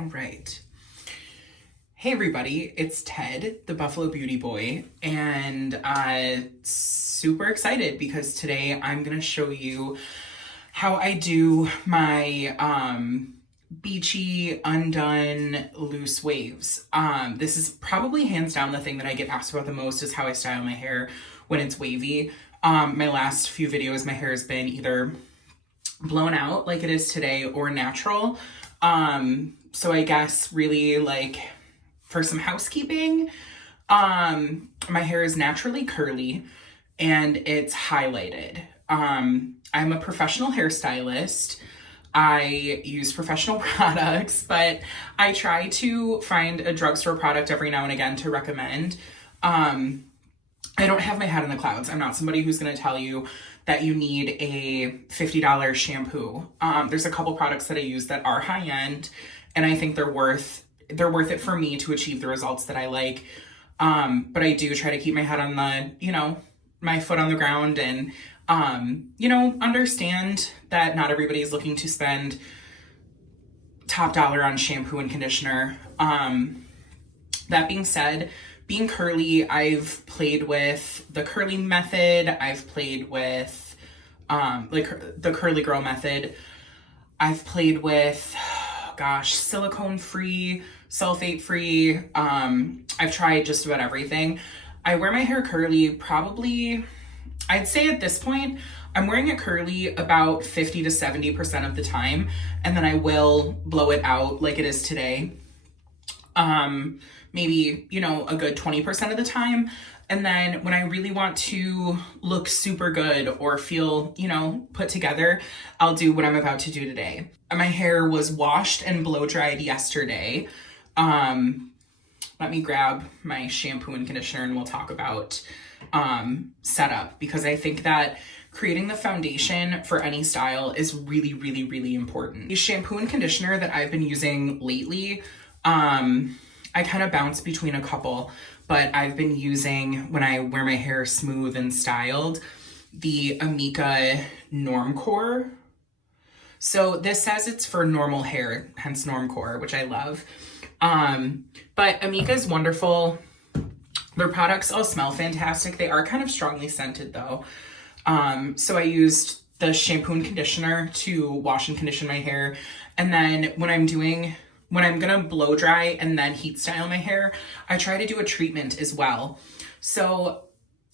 All right. Hey everybody, it's Ted, the Buffalo Beauty Boy, and super excited because today I'm gonna show you how I do my beachy, undone, loose waves. This is probably hands down the thing that I get asked about the most is how I style my hair when it's wavy. My last few videos, my hair has been either blown out like it is today or natural. So I guess really like for some housekeeping, my hair is naturally curly and it's highlighted. I'm a professional hairstylist. I use professional products, but I try to find a drugstore product every now and again to recommend. I don't have my head in the clouds. I'm not somebody who's going to tell you that you need a $50 shampoo. There's a couple products that I use that are high end, and I think they're worth it for me to achieve the results that I like. But I do try to keep my head on the, my foot on the ground and, understand that not everybody's looking to spend top dollar on shampoo and conditioner. That being said, being curly, I've played with the curly method. I've played with, the curly girl method. I've played with, silicone-free, sulfate-free. I've tried just about everything. I wear my hair curly probably, I'd say at this point, I'm wearing it curly about 50 to 70% of the time, and then I will blow it out like it is today. Maybe, a good 20% of the time. And then when I really want to look super good or feel, put together, I'll do what I'm about to do today. My hair was washed and blow dried yesterday. Let me grab my shampoo and conditioner and we'll talk about setup, because I think that creating the foundation for any style is really, really, really important. The shampoo and conditioner that I've been using lately, I kind of bounce between a couple, but I've been using, when I wear my hair smooth and styled, the Amika Normcore. So this says it's for normal hair, hence Normcore, which I love. But Amika is wonderful. Their products all smell fantastic. They are kind of strongly scented though. So I used the shampoo and conditioner to wash and condition my hair. And then when I'm gonna blow dry and then heat style my hair, I try to do a treatment as well. So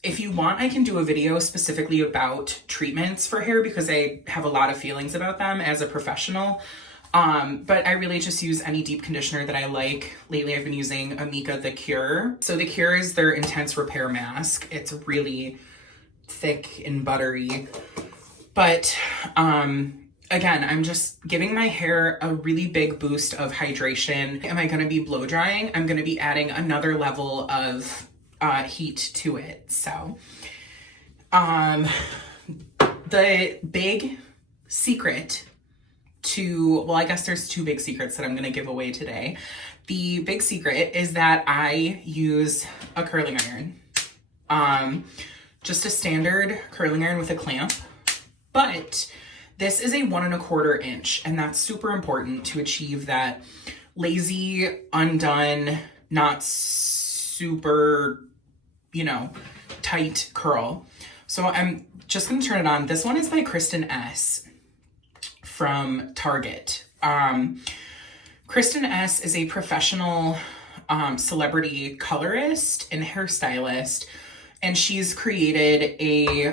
if you want, I can do a video specifically about treatments for hair because I have a lot of feelings about them as a professional. But I really just use any deep conditioner that I like. Lately, I've been using Amika The Cure. So The Cure is their Intense Repair Mask. It's really thick and buttery. But, again, I'm just giving my hair a really big boost of hydration. Am I going to be blow drying? I'm going to be adding another level of heat to it. So the big secret I guess there's two big secrets that I'm going to give away today. The big secret is that I use a curling iron, just a standard curling iron with a clamp, but this is a 1 1/4 inch, and that's super important to achieve that lazy, undone, not super, tight curl. So I'm just gonna turn it on. This one is by Kristen S. from Target. Kristen S. is a professional celebrity colorist and hairstylist, and she's created a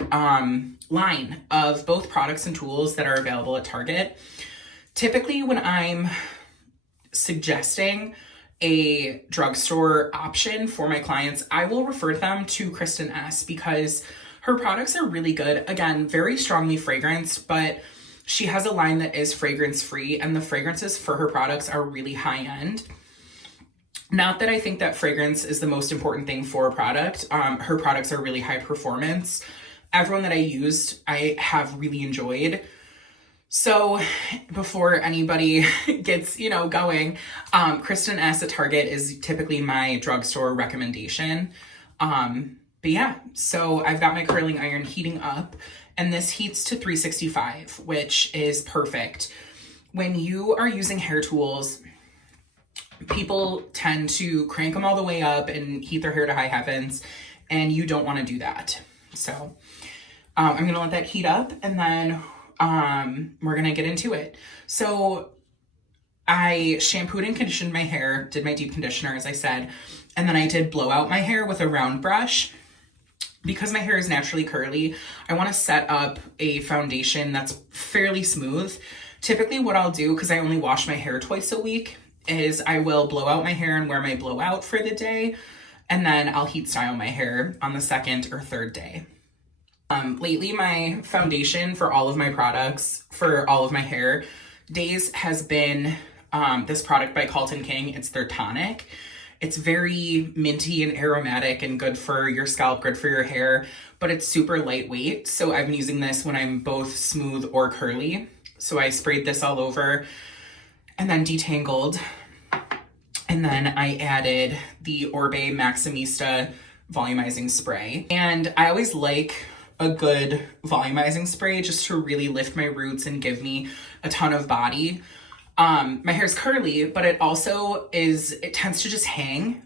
line of both products and tools that are available at Target. Typically, when I'm suggesting a drugstore option for my clients, I will refer them to Kristen S. because her products are really good. Again, very strongly fragranced, but she has a line that is fragrance free, and the fragrances for her products are really high end. Not that I think that fragrance is the most important thing for a product. Her products are really high performance. Everyone that I used, I have really enjoyed. So before anybody gets, going, Kristen S. at Target is typically my drugstore recommendation. But yeah, so I've got my curling iron heating up, and this heats to 365, which is perfect. When you are using hair tools, people tend to crank them all the way up and heat their hair to high heavens, and you don't want to do that. So I'm gonna let that heat up, and then we're gonna get into it. So I shampooed and conditioned my hair, did my deep conditioner, as I said, and then I did blow out my hair with a round brush. Because my hair is naturally curly, I want to set up a foundation that's fairly smooth. Typically what I'll do, because I only wash my hair twice a week, is I will blow out my hair and wear my blowout for the day, and then I'll heat style my hair on the second or third day. Lately, my foundation for all of my products, for all of my hair days, has been this product by Carlton King. It's their tonic. It's very minty and aromatic and good for your scalp, good for your hair, but it's super lightweight. So I've been using this when I'm both smooth or curly. So I sprayed this all over and then detangled. And then I added the Orbe Maximista volumizing spray. And I always like a good volumizing spray just to really lift my roots and give me a ton of body. My hair's curly, but it tends to just hang.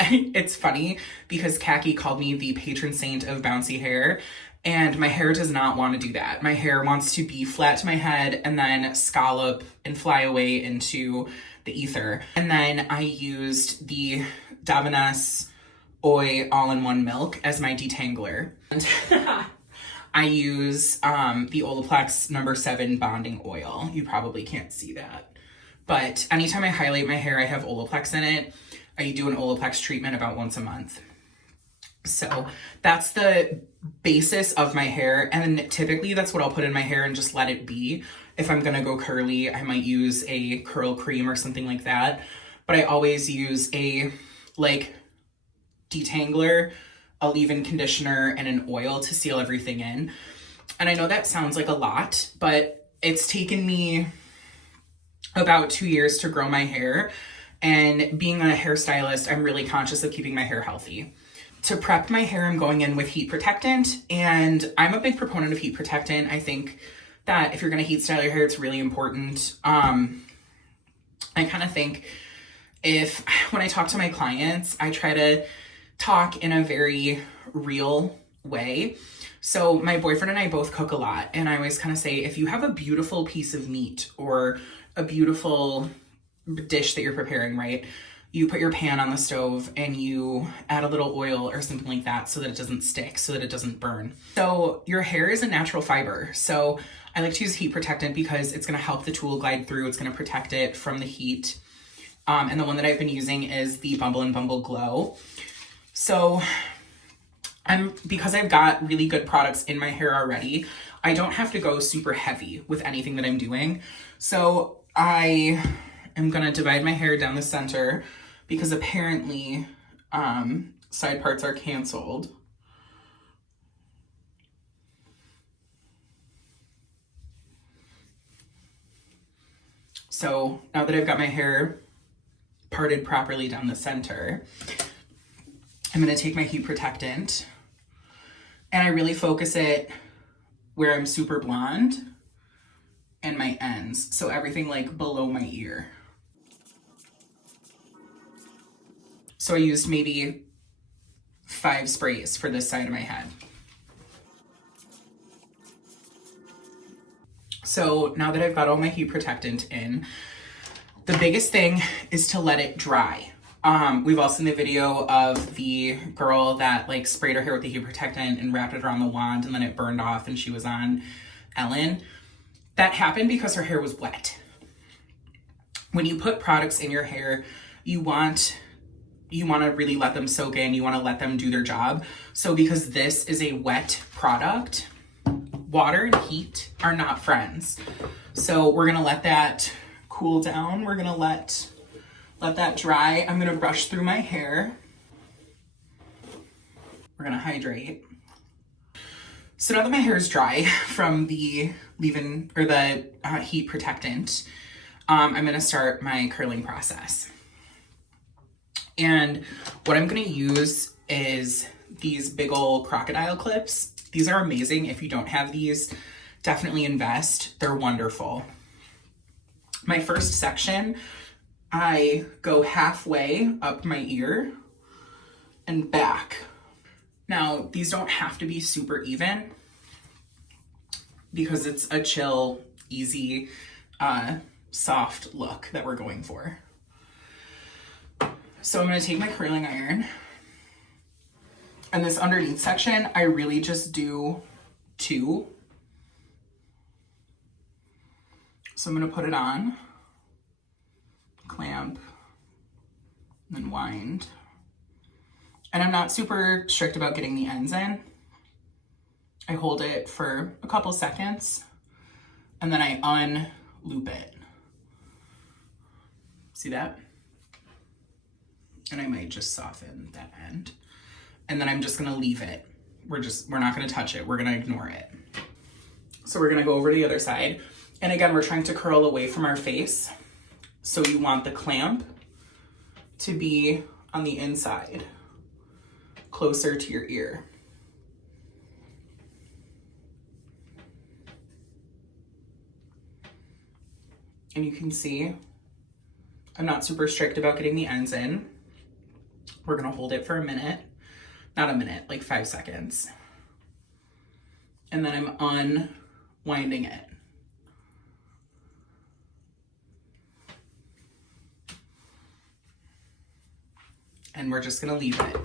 It's funny because Khaki called me the patron saint of bouncy hair, and my hair does not want to do that. My hair wants to be flat to my head and then scallop and fly away into the ether. And then I used the Davines Oi all-in-one milk as my detangler. And I use the Olaplex No. 7 bonding oil. You probably can't see that. But anytime I highlight my hair, I have Olaplex in it. I do an Olaplex treatment about once a month. So that's the basis of my hair. And typically that's what I'll put in my hair and just let it be. If I'm gonna go curly, I might use a curl cream or something like that. But I always use a detangler, a leave-in conditioner, and an oil to seal everything in. And I know that sounds like a lot, but it's taken me about 2 years to grow my hair. And being a hairstylist, I'm really conscious of keeping my hair healthy. To prep my hair, I'm going in with heat protectant, and I'm a big proponent of heat protectant. I think that if you're gonna heat style your hair, it's really important. I kind of think when I talk to my clients, I try to talk in a very real way. So my boyfriend and I both cook a lot, and I always kind of say, if you have a beautiful piece of meat or a beautiful dish that you're preparing, right? You put your pan on the stove and you add a little oil or something like that so that it doesn't stick, so that it doesn't burn. So your hair is a natural fiber. So I like to use heat protectant because it's going to help the tool glide through. It's going to protect it from the heat. And the one that I've been using is the Bumble & Bumble Glow. So because I've got really good products in my hair already, I don't have to go super heavy with anything that I'm doing. So I am gonna divide my hair down the center because apparently side parts are canceled. So now that I've got my hair parted properly down the center, I'm gonna take my heat protectant and I really focus it where I'm super blonde and my ends. So everything like below my ear. So I used maybe 5 sprays for this side of my head. So now that I've got all my heat protectant in, the biggest thing is to let it dry. We've all seen the video of the girl that like sprayed her hair with the heat protectant and wrapped it around the wand and then it burned off and she was on Ellen. That happened because her hair was wet. When you put products in your hair, you want to really let them soak in, you want to let them do their job. So because this is a wet product, water and heat are not friends. So we're gonna let that cool down. We're gonna let that dry. I'm gonna brush through my hair. We're gonna hydrate. So now that my hair is dry from the leave-in or the heat protectant, I'm gonna start my curling process. And what I'm gonna use is these big old crocodile clips. These are amazing. If you don't have these, definitely invest. They're wonderful. My first section, I go halfway up my ear and back. Now, these don't have to be super even because it's a chill, easy, soft look that we're going for. So I'm gonna take my curling iron, and this underneath section, I really just do 2. So I'm gonna put it on, clamp, and then wind. And I'm not super strict about getting the ends in. I hold it for a couple seconds, and then I unloop it. See that? And I might just soften that end. And then I'm just gonna leave it. We're not gonna touch it. We're gonna ignore it. So we're gonna go over to the other side. And again, we're trying to curl away from our face. So you want the clamp to be on the inside, closer to your ear. And you can see, I'm not super strict about getting the ends in. We're gonna hold it for a minute, not a minute, like 5 seconds. And then I'm unwinding it. And we're just gonna leave it.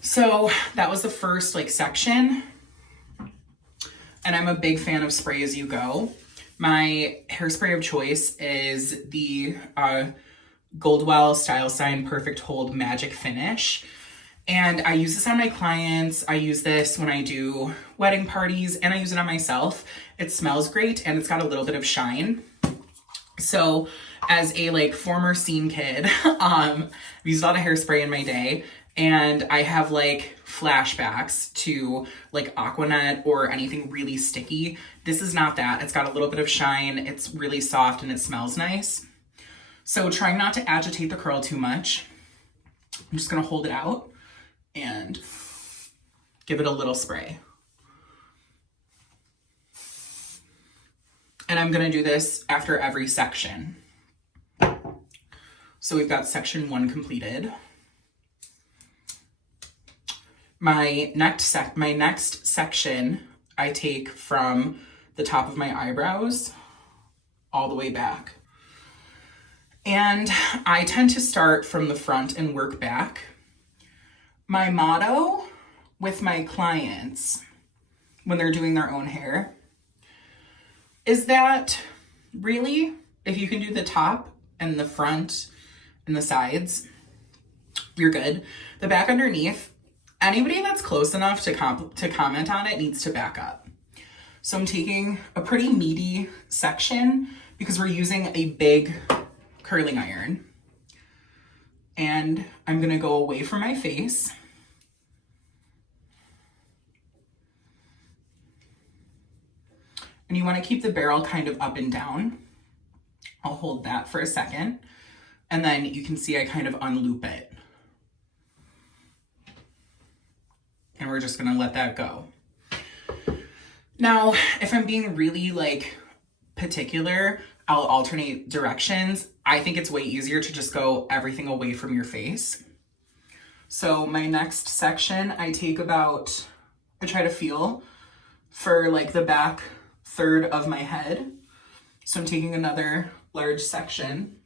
So that was the first section. And I'm a big fan of spray as you go. My hairspray of choice is the Goldwell Stylesign Perfect Hold Magic Finish. And I use this on my clients. I use this when I do wedding parties, and I use it on myself. It smells great, and it's got a little bit of shine. So as a former scene kid, I've used a lot of hairspray in my day, and I have flashbacks to Aquanet or anything really sticky. This is not that. It's got a little bit of shine. It's really soft and it smells nice. So trying not to agitate the curl too much. I'm just gonna hold it out and give it a little spray. And I'm gonna do this after every section. So we've got section 1 completed. My next section, I take from the top of my eyebrows all the way back. And I tend to start from the front and work back. My motto with my clients when they're doing their own hair is that really, if you can do the top and the front and the sides, you're good. The back underneath, anybody that's close enough to comment on it needs to back up. So I'm taking a pretty meaty section because we're using a big curling iron. And I'm gonna go away from my face. And you wanna keep the barrel kind of up and down. I'll hold that for a second. And then you can see I kind of unloop it. And we're just gonna let that go. Now, if I'm being really particular, I'll alternate directions. I think it's way easier to just go everything away from your face. So my next section, I try to feel for the back third of my head. So I'm taking another large section.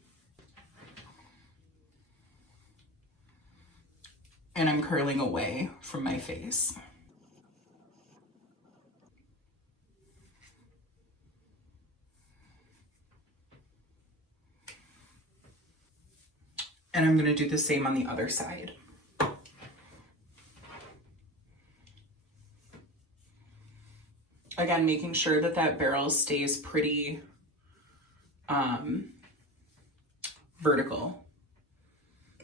And I'm curling away from my face. And I'm gonna do the same on the other side. Again, making sure that that barrel stays pretty vertical.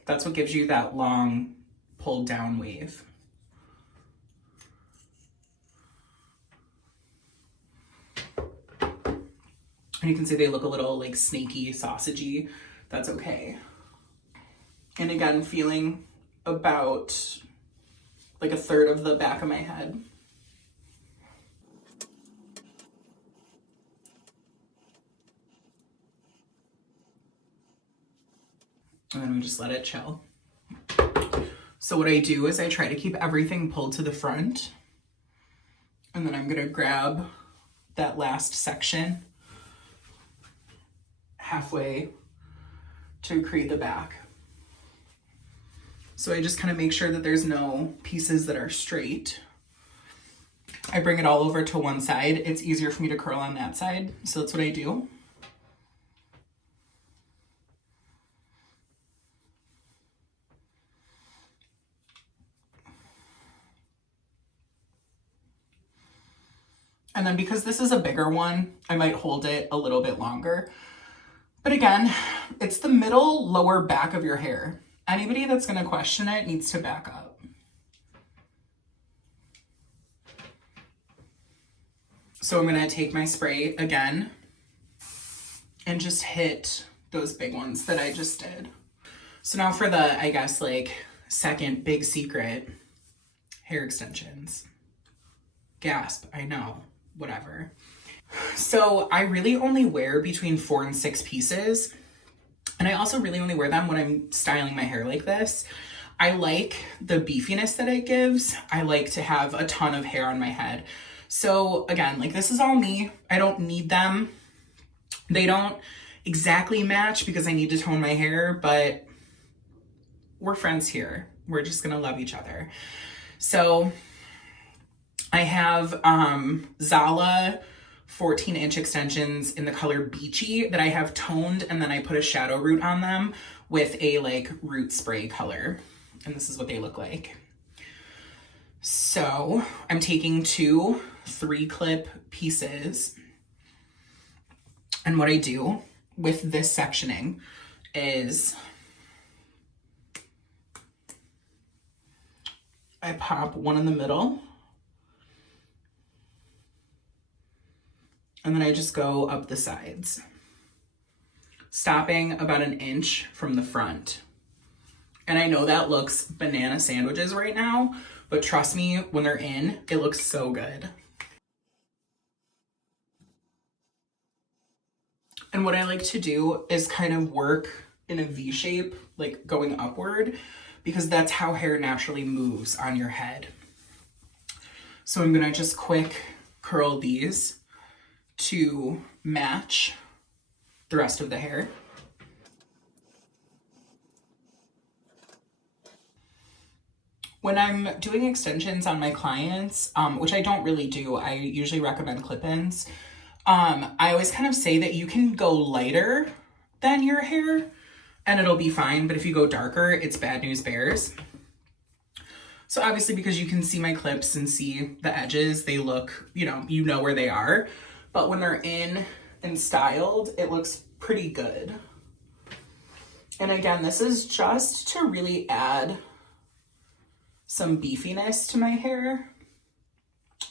That's what gives you that long pulled down wave. And you can see they look a little snaky, sausagey. That's okay. And again, feeling about a third of the back of my head. and then we just let it chill. So what I do is I try to keep everything pulled to the front, and then I'm gonna grab that last section halfway to create the back. So I just kind of make sure that there's no pieces that are straight. I bring it all over to one side. It's easier for me to curl on that side, so that's what I do. And then because this is a bigger one, I might hold it a little bit longer. But again, it's the middle lower back of your hair. Anybody that's gonna question it needs to back up. So I'm gonna take my spray again and just hit those big ones that I just did. So now for the, I guess, like second big secret, hair extensions. Gasp, I know. Whatever. So I really only wear between 4 and 6 pieces. And I also really only wear them when I'm styling my hair like this. I like the beefiness that it gives. I like to have a ton of hair on my head. So again, like this is all me. I don't need them. They don't exactly match because I need to tone my hair, but we're friends here. We're just gonna love each other. So I have Zala 14-inch extensions in the color Beachy that I have toned, and then I put a shadow root on them with a like root spray color. And this is what they look like. So I'm taking 2 3-clip pieces. And what I do with this sectioning is I pop one in the middle, and then I just go up the sides, stopping about 1 inch from the front. And I know that looks banana sandwiches right now, but trust me, when they're in, it looks so good. And what I like to do is kind of work in a V shape, like going upward, because that's how hair naturally moves on your head. So I'm gonna just quick curl these to match the rest of the hair. When I'm doing extensions on my clients, which I don't really do, I usually recommend clip-ins. I always kind of say that you can go lighter than your hair and it'll be fine, but if you go darker, it's bad news bears. So obviously because you can see my clips and see the edges, they look, you know where they are. But when they're in and styled, it looks pretty good. And again, this is just to really add some beefiness to my hair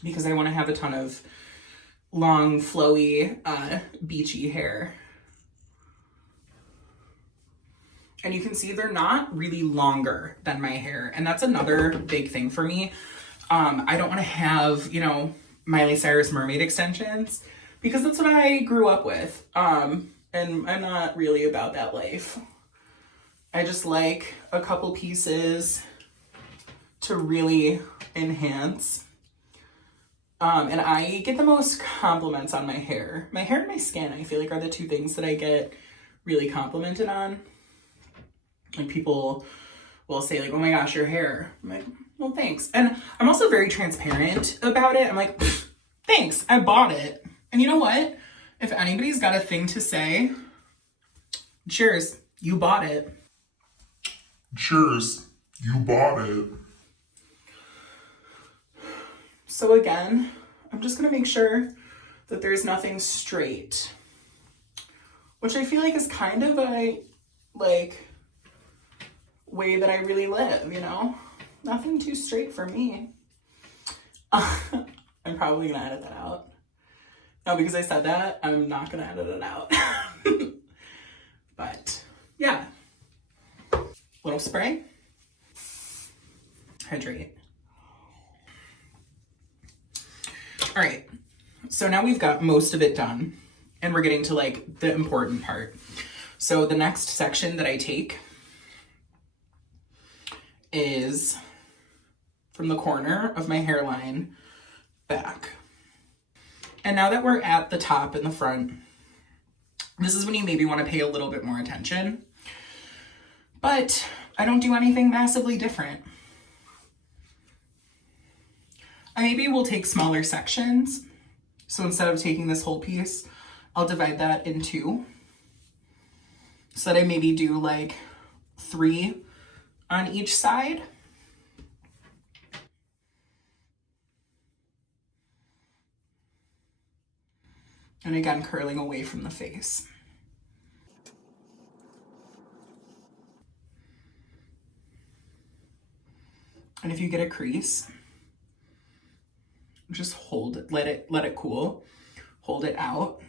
because I want to have a ton of long, flowy, beachy hair. And you can see they're not really longer than my hair. And that's another big thing for me. I don't want to have, Miley Cyrus mermaid extensions because that's what I grew up with. And I'm not really about that life. I just like a couple pieces to really enhance. And I get the most compliments on my hair. My hair and my skin, I feel like, are the 2 things that I get really complimented on. Like people will say like, oh my gosh, your hair. I'm like, well, thanks. And I'm also very transparent about it. I'm like, thanks, I bought it. And you know what? If anybody's got a thing to say, cheers, you bought it. Cheers, you bought it. So again, I'm just gonna make sure that there's nothing straight, which I feel like is kind of a, way that I really live, Nothing too straight for me. I'm probably gonna edit that out. No, because I said that, I'm not gonna edit it out. But yeah. Little spray. Hydrate. All right, so now we've got most of it done and we're getting to the important part. So the next section that I take is from the corner of my hairline back. And now that we're at the top and the front, this is when you maybe want to pay a little bit more attention. But I don't do anything massively different. I maybe will take smaller sections. So instead of taking this whole piece, I'll divide that in two. So that I maybe do like 3 on each side. And again, curling away from the face. And if you get a crease, just hold it, let it cool, hold it out,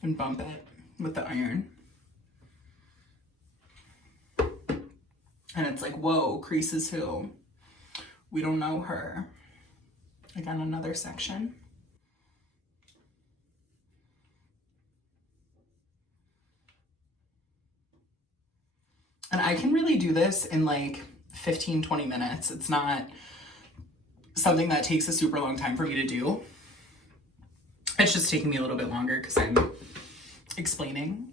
and bump it with the iron. And it's like, whoa, creases who? We don't know her. Again, another section. And I can really do this in like 15, 20 minutes. It's not something that takes a super long time for me to do. It's just taking me a little bit longer because I'm explaining.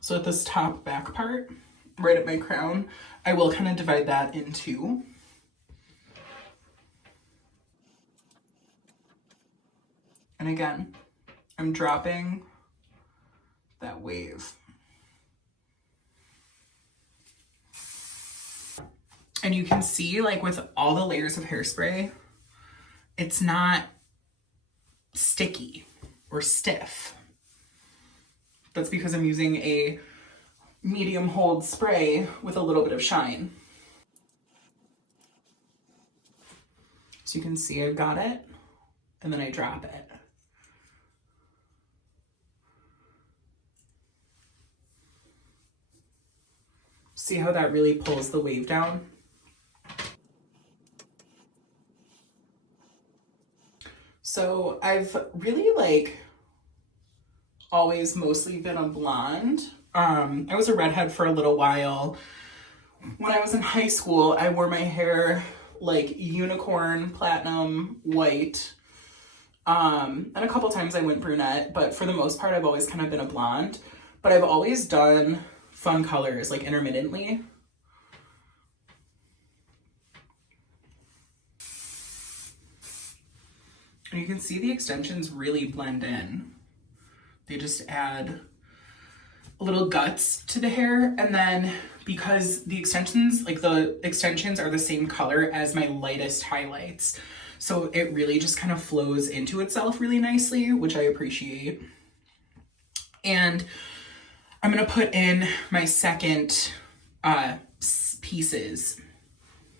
So at this top back part, right at my crown, I will kind of divide that in two. And again, I'm dropping that wave. And you can see, like, with all the layers of hairspray, it's not sticky or stiff. That's because I'm using a medium hold spray with a little bit of shine. So you can see I've got it, and then I drop it. See how that really pulls the wave down? So I've really like always mostly been a blonde. I was a redhead for a little while. When I was in high school, I wore my hair like unicorn platinum white. And a couple times I went brunette, but for the most part, I've always kind of been a blonde. But I've always done fun colors, like intermittently. And you can see the extensions really blend in. They just add a little guts to the hair. And then because the extensions, like the extensions are the same color as my lightest highlights. So it really just kind of flows into itself really nicely, which I appreciate. And I'm gonna put in my second pieces.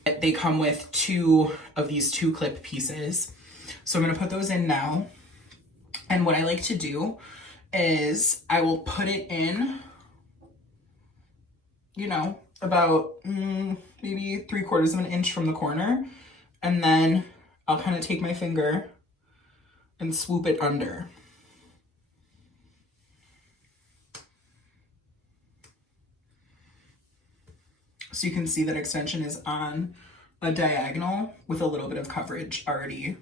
They come with 2 of these 2-clip pieces. So I'm gonna put those in now. And what I like to do is I will put it in, you know, about maybe 3/4 of an inch from the corner. And then I'll kind of take my finger and swoop it under. So you can see that extension is on a diagonal with a little bit of coverage already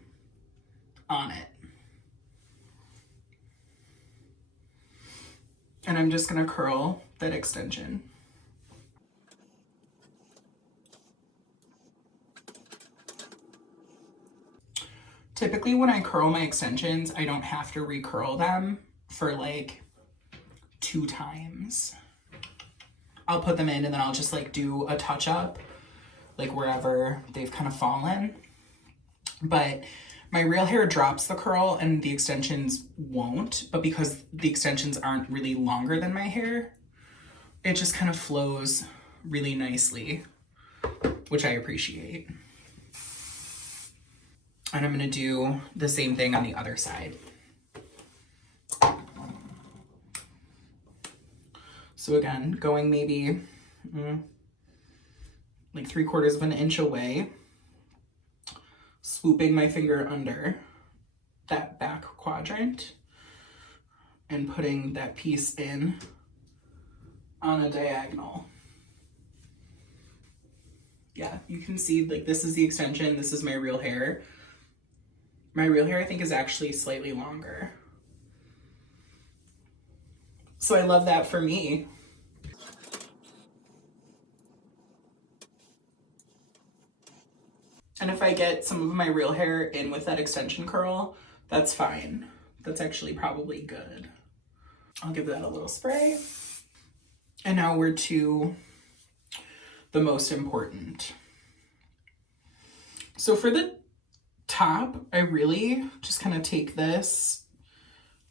on it. And I'm just gonna curl that extension. Typically when I curl my extensions, I don't have to recurl them for like 2 times. I'll put them in and then I'll just like do a touch up, like wherever they've kind of fallen. But my real hair drops the curl and the extensions won't, but because the extensions aren't really longer than my hair, it just kind of flows really nicely, which I appreciate. And I'm gonna do the same thing on the other side. So again, going maybe like 3/4 of an inch away, swooping my finger under, that back quadrant and putting that piece in on a diagonal. Yeah, you can see like this is the extension, this is my real hair. My real hair I think is actually slightly longer. So I love that for me. And if I get some of my real hair in with that extension curl, that's fine. That's actually probably good. I'll give that a little spray. And now we're to the most important. So for the top, I really just kind of take this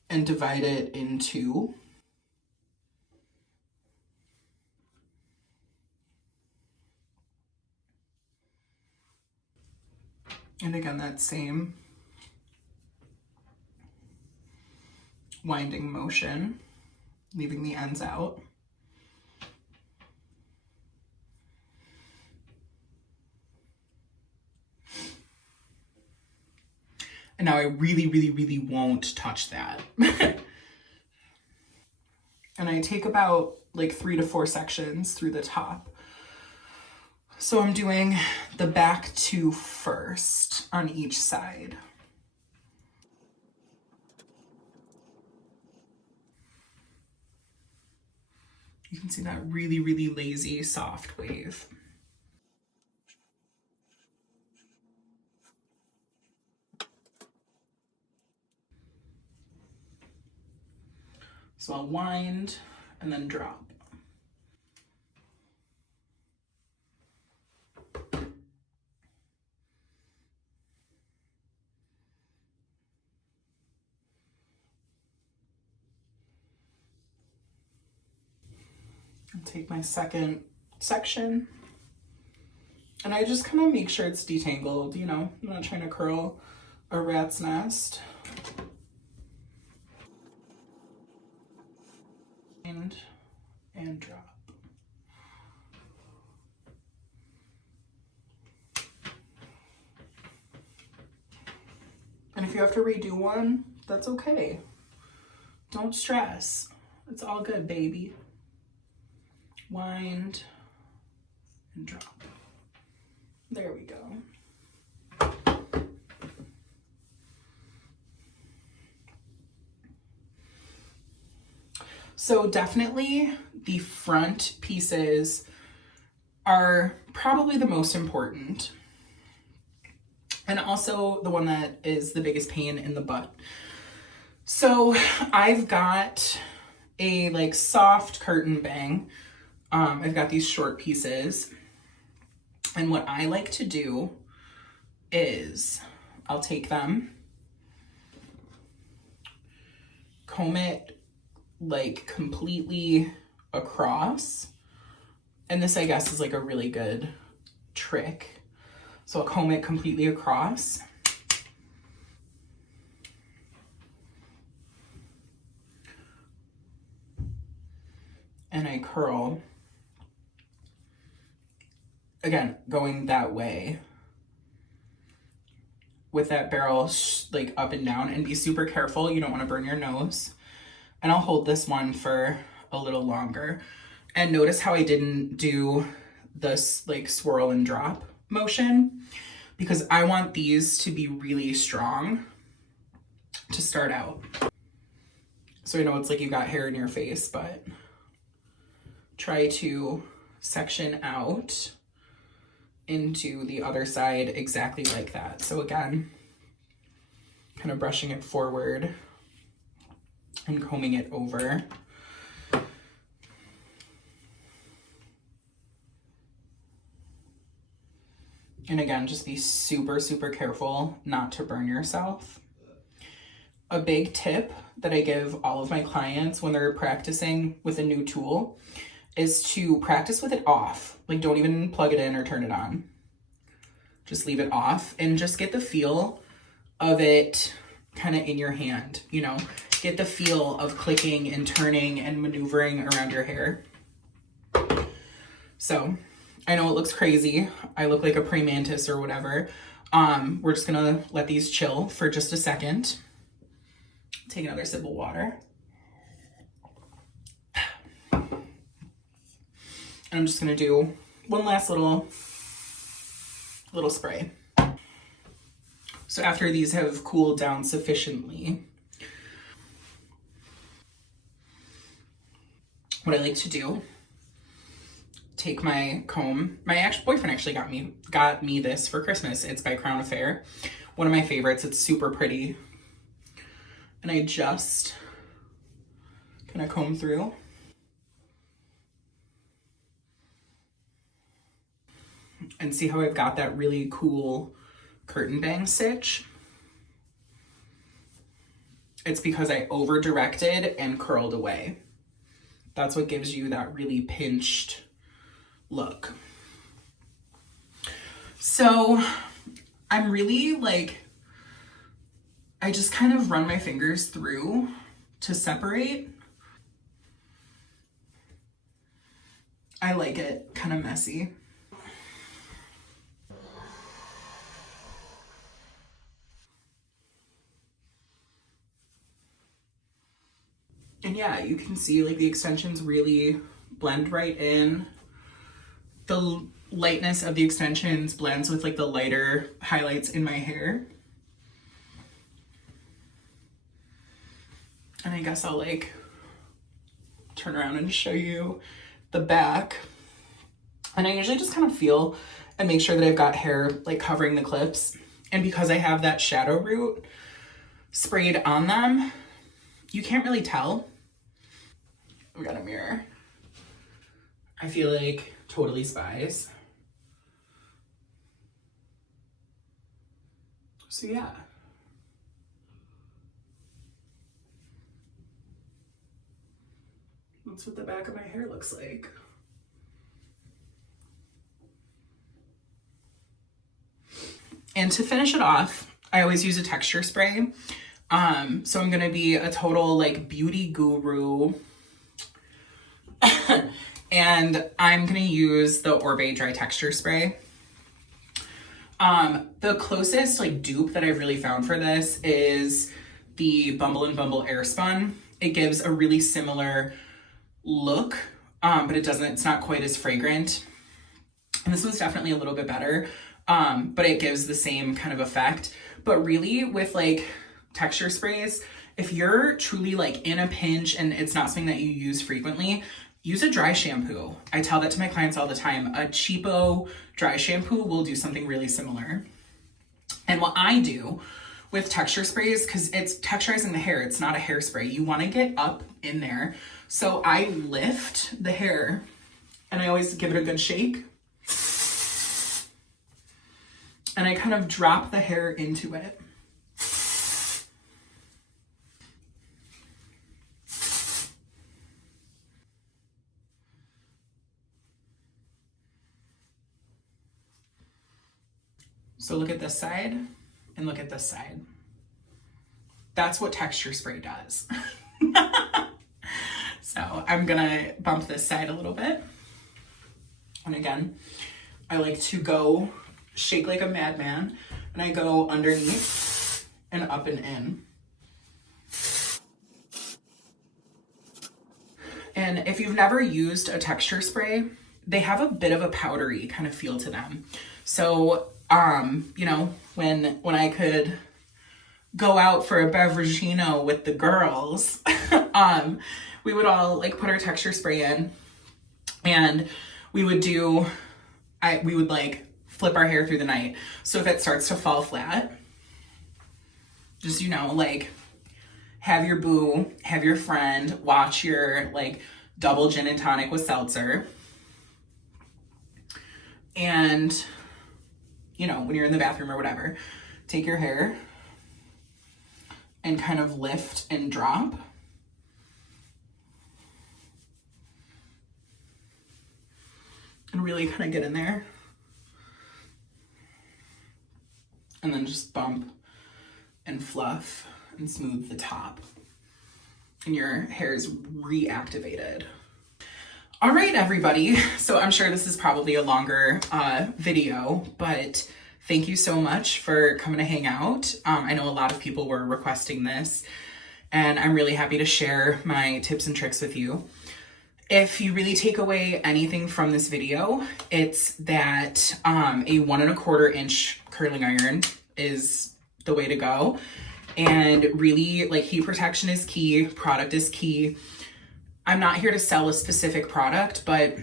and divide it in two. And again, that same winding motion, leaving the ends out. And now I really, really, really won't touch that. And I take about like 3 to 4 sections through the top. So I'm doing the back two first on each side. You can see that really, really lazy, soft wave. So I'll wind and then drop. I'll take my second section and I just kind of make sure it's detangled, you know, I'm not trying to curl a rat's nest. And drop. And if you have to redo one, that's okay. Don't stress. It's all good, baby. Wind and drop. There we go. So definitely the front pieces are probably the most important. And also the one that is the biggest pain in the butt. So I've got a like soft curtain bang. I've got these short pieces. And what I like to do is I'll take them, comb it like completely across. And this, I guess, is like a really good trick. So I'll comb it completely across. And I curl, again, going that way with that barrel like up and down, and be super careful. You don't want to burn your nose. And I'll hold this one for a little longer. And notice how I didn't do this like swirl and drop motion, because I want these to be really strong to start out. So I know it's like you got hair in your face, but try to section out into the other side exactly like that. So again, kind of brushing it forward and combing it over. And again, just be super, super careful not to burn yourself. A big tip that I give all of my clients when they're practicing with a new tool is to practice with it off. Like, don't even plug it in or turn it on. Just leave it off and just get the feel of it kind of in your hand, you know? Get the feel of clicking and turning and maneuvering around your hair. So I know it looks crazy. I look like a praying mantis or whatever. We're just gonna let these chill for just a second. Take another sip of water. And I'm just gonna do one last little spray. So after these have cooled down sufficiently, what I like to do, take my comb. My boyfriend actually got me this for Christmas. It's by Crown Affair. One of my favorites. It's super pretty. And I just kind of comb through. And see how I've got that really cool curtain bang stitch? It's because I over directed and curled away. That's what gives you that really pinched look. So I'm really like, I just kind of run my fingers through to separate. I like it kind of messy. And yeah, you can see like the extensions really blend right in. The lightness of the extensions blends with like the lighter highlights in my hair. And I guess I'll like turn around and show you the back. And I usually just kind of feel and make sure that I've got hair like covering the clips. And because I have that shadow root sprayed on them, you can't really tell. We got a mirror. I feel like totally spies. So yeah. That's what the back of my hair looks like. And to finish it off, I always use a texture spray. So I'm gonna be a total like beauty guru. And I'm gonna use the Orbe Dry Texture Spray. The closest like dupe that I've really found for this is the Bumble and Bumble Airspun. It gives a really similar look, but it's not quite as fragrant. And this one's definitely a little bit better, but it gives the same kind of effect. But really with like texture sprays, if you're truly like in a pinch and it's not something that you use frequently, use a dry shampoo. I tell that to my clients all the time. A cheapo dry shampoo will do something really similar. And what I do with texture sprays, because it's texturizing the hair, it's not a hairspray. You want to get up in there. So I lift the hair and I always give it a good shake. And I kind of drop the hair into it. So look at this side and look at this side. That's what texture spray does. So I'm gonna bump this side a little bit. And again, I like to go shake like a madman, and I go underneath and up and in. And if you've never used a texture spray, they have a bit of a powdery kind of feel to them. So you know, when I could go out for a beverageino with the girls, we would all like put our texture spray in, and we would like flip our hair through the night. So if it starts to fall flat, just, you know, like have your boo, have your friend watch your like double gin and tonic with seltzer. And you know, when you're in the bathroom or whatever, take your hair and kind of lift and drop. And really kind of get in there. And then just bump and fluff and smooth the top. And your hair is reactivated. All right, everybody. So I'm sure this is probably a longer video, but thank you so much for coming to hang out. I know a lot of people were requesting this, and I'm really happy to share my tips and tricks with you. If you really take away anything from this video, it's that a 1 1/4 inch curling iron is the way to go. And really, like, heat protection is key, product is key. I'm not here to sell a specific product, but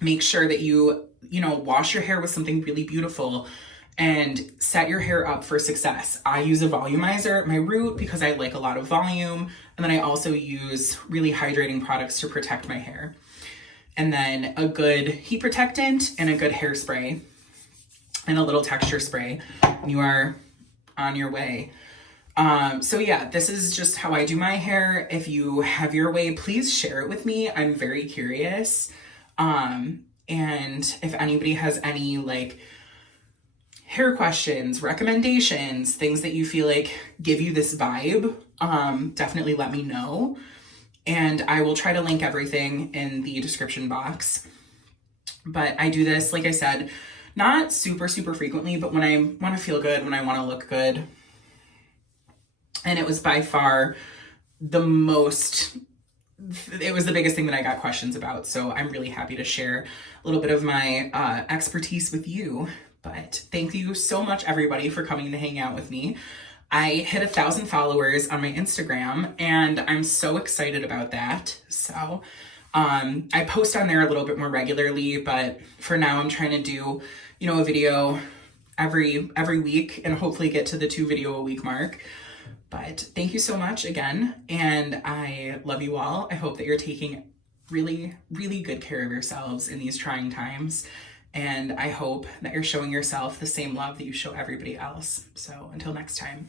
make sure that you wash your hair with something really beautiful and set your hair up for success. I use a volumizer at my root because I like a lot of volume. And then I also use really hydrating products to protect my hair. And then a good heat protectant and a good hairspray and a little texture spray. And you are on your way. So yeah, this is just how I do my hair. If you have your way, please share it with me. I'm very curious. And if anybody has any like hair questions, recommendations, things that you feel like give you this vibe, definitely let me know. And I will try to link everything in the description box. But I do this, like I said, not super frequently, but when I want to feel good, when I want to look good. And it was by far it was the biggest thing that I got questions about. So I'm really happy to share a little bit of my expertise with you. But thank you so much, everybody, for coming to hang out with me. I hit 1,000 followers on my Instagram, and I'm so excited about that. So I post on there a little bit more regularly, but for now I'm trying to do, a video every week and hopefully get to the 2 video a week mark. But thank you so much again, and I love you all. I hope that you're taking really, really good care of yourselves in these trying times. And I hope that you're showing yourself the same love that you show everybody else. So until next time.